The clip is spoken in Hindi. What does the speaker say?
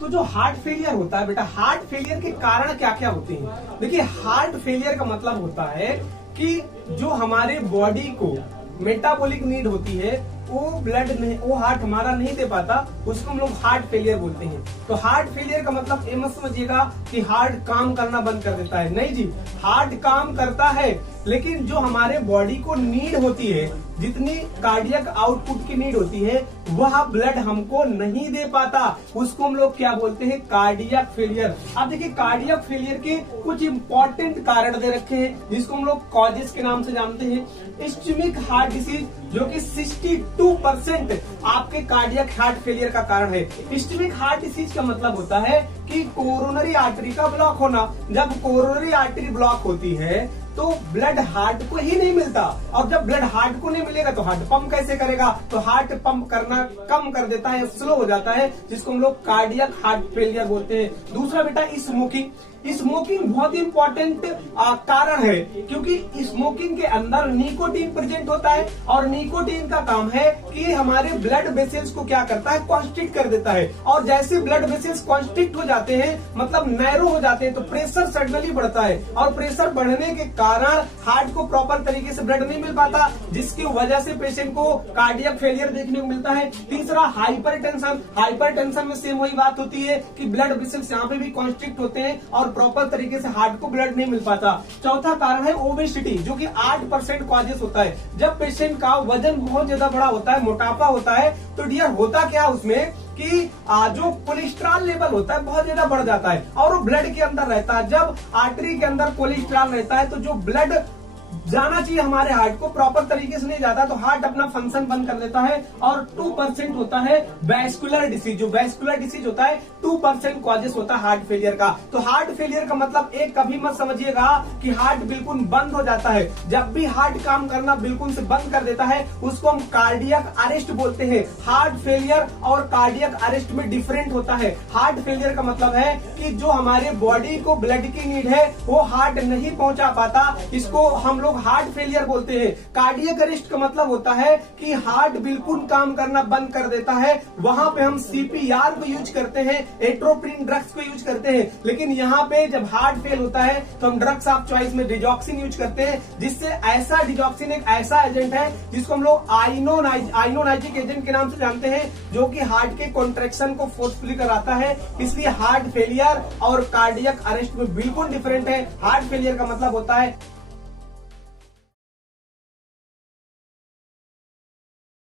तो जो हार्ट फेलियर होता है बेटा, हार्ट फेलियर के कारण क्या क्या होते हैं? देखिए, हार्ट फेलियर का मतलब होता है कि जो हमारे बॉडी को मेटाबॉलिक नीड होती है वो ब्लड नहीं, वो हार्ट हमारा नहीं दे पाता, उसको हम लोग हार्ट फेलियर बोलते हैं। तो हार्ट फेलियर का मतलब ये मत समझिएगा कि हार्ट काम करना बंद कर देता है, नहीं जी, हार्ट काम करता है, लेकिन जो हमारे बॉडी को नीड होती है, जितनी कार्डियक आउटपुट की नीड होती है, वह ब्लड हमको नहीं दे पाता, उसको हम लोग क्या बोलते हैं? Cardiac failure. अब देखिए, कार्डियक फेलियर के कुछ इंपॉर्टेंट कारण दे रखे हैं जिसको हम लोग कॉजेस के नाम से जानते हैं। इस्केमिक हार्ट डिसीज, जो कि 62% आपके कार्डियक हार्ट फेलियर का कारण है। इस्केमिक हार्ट डिसीज का मतलब होता है कि कोरोनरी आर्टरी का ब्लॉक होना। जब कोरोनरी आर्टरी ब्लॉक होती है तो ब्लड हार्ट को ही नहीं मिलता, और जब ब्लड हार्ट को नहीं मिलेगा तो हार्ट पंप कैसे करेगा? तो हार्ट पंप करना कम कर देता है, स्लो हो जाता है, जिसको हम लोग कार्डियक हार्ट फेलियर बोलते हैं। दूसरा बेटा, स्मोकिंग। स्मोकिंग बहुत ही इंपॉर्टेंट कारण है, क्योंकि स्मोकिंग के अंदर निकोटीन प्रेजेंट होता है, और निकोटीन का काम है कि हमारे ब्लड वेसल्स को क्या करता है? कॉन्स्ट्रिक्ट कर देता है, और जैसे ब्लड वेसल्स कॉन्स्ट्रिक्ट हो जाते हैं, मतलब नैरो हो जाते हैं, तो प्रेशर सडनली बढ़ता है, और प्रेशर बढ़ने के कारण हार्ट को प्रॉपर तरीके से ब्लड नहीं मिल पाता, जिसकी वजह से पेशेंट को कार्डियक फेलियर देखने को मिलता है। तीसरा, हाइपरटेंशन। हाइपरटेंशन में सेम वही बात होती है कि ब्लड वेसल्स यहाँ पे भी कॉन्स्ट्रिक्ट होते हैं और प्रॉपर तरीके से हार्ट को ब्लड नहीं मिल पाता। चौथा कारण है ओबेसिटी, जो कि 8% कॉजेस होता है। जब पेशेंट का वजन बहुत ज्यादा बड़ा होता है, मोटापा होता है, तो डियर होता क्या उसमें कि जो कोलेस्ट्रॉल लेवल होता है बहुत ज्यादा बढ़ जाता है, और वो ब्लड के अंदर रहता है। जब आर्टरी के अंदर कोलेस्ट्रॉल रहता है तो जो ब्लड जाना चाहिए हमारे हार्ट को प्रॉपर तरीके से नहीं जाता, तो हार्ट अपना फंक्शन बंद कर देता है। और 2% होता है वैस्कुलर डिसीज। जो वैस्कुलर डिसीज होता है 2% कॉजेस होता है हार्ट फेलियर का। तो हार्ट फेलियर का मतलब एक कभी मत समझिएगा कि हार्ट बिल्कुल बंद हो जाता है। जब भी हार्ट काम करना बिल्कुल से बंद कर देता है, उसको हम कार्डियक अरेस्ट बोलते हैं। हार्ट फेलियर और कार्डियक अरेस्ट में डिफरेंट होता है। हार्ट फेलियर का मतलब है कि जो हमारे बॉडी को ब्लड की नीड है वो हार्ट नहीं पहुंचा पाता, इसको हम लोग हार्ट फेलियर बोलते हैं। कार्डियक अरेस्ट का मतलब होता है कि हार्ट बिल्कुल काम करना बंद कर देता है, वहां पे हम सीपीआर को यूज करते हैं, एट्रोपिन ड्रग्स को यूज करते हैं। लेकिन यहाँ पे जब हार्ट फेल होता है तो हम ड्रग्स ऑफ चॉइस में डिजॉक्सिन यूज करते हैं, जिससे ऐसा डिजॉक्सिन एक ऐसा एजेंट है जिसको हम लोग आइनोनाइजिक एजेंट के नाम से जानते हैं, जो कि हार्ट के कॉन्ट्रैक्शन को फोर्सफुली कराता है। इसलिए हार्ट फेलियर और कार्डियक अरेस्ट में बिल्कुल डिफरेंट है। हार्ट फेलियर का मतलब होता है